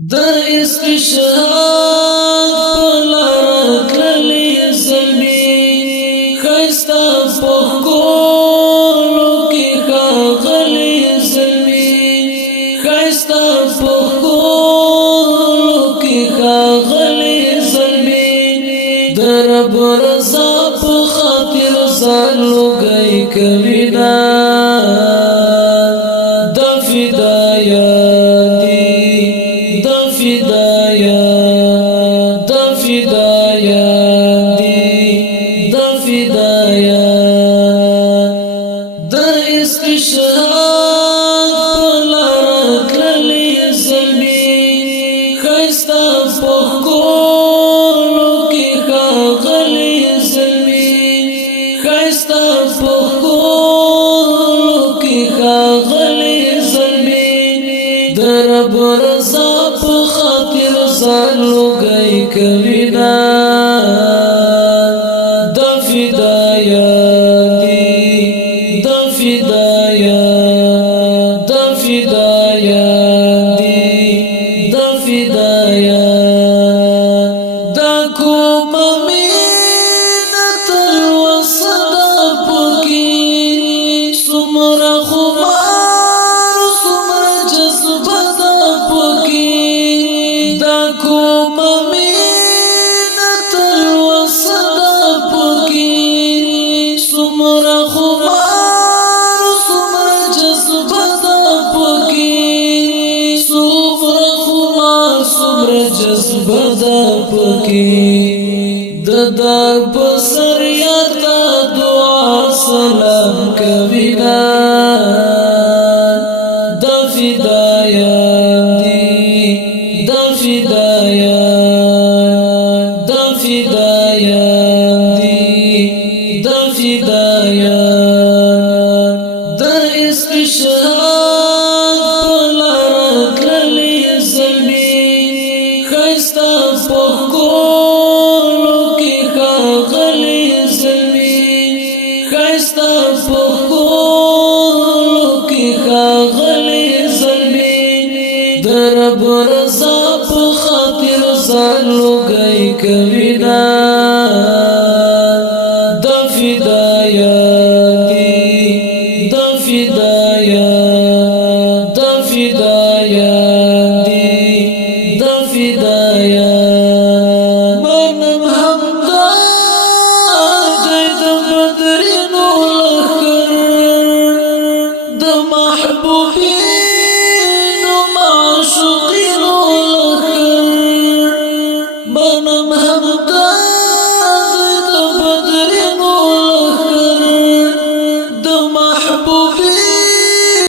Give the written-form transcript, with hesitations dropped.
د استشهاد پلار کلی زلمی خیستا پخکولو کی خاغلی زلمی خیستا پخکولو کی خاغلی زلمی در رب رضا په خاطر سالو گئی کوینا د فدایا استشهاد پلار کلی زلمی خیستا پخکولو کی خاغلی زلمی خیستا پخکولو کی خاغلی زلمی در رب رضا په خاطر سالو گئی کوینا د فدایا جذبدا پکی ددار بسر یاتا دعا سلام کوینا د فدایا د فدایا د فدایا د فدایا د استشهاد پلار کلی زلمی خیستا پخکولو کی خاغلی زلمی خیستا پخکولو کی خاغلی زلمی در رب رضا په خاطر سالو گئی کوینا د فدایا د فدایا د فدایا منم همدار دی د بدرینو لخر د محبوبینو معشوقینو لخر منم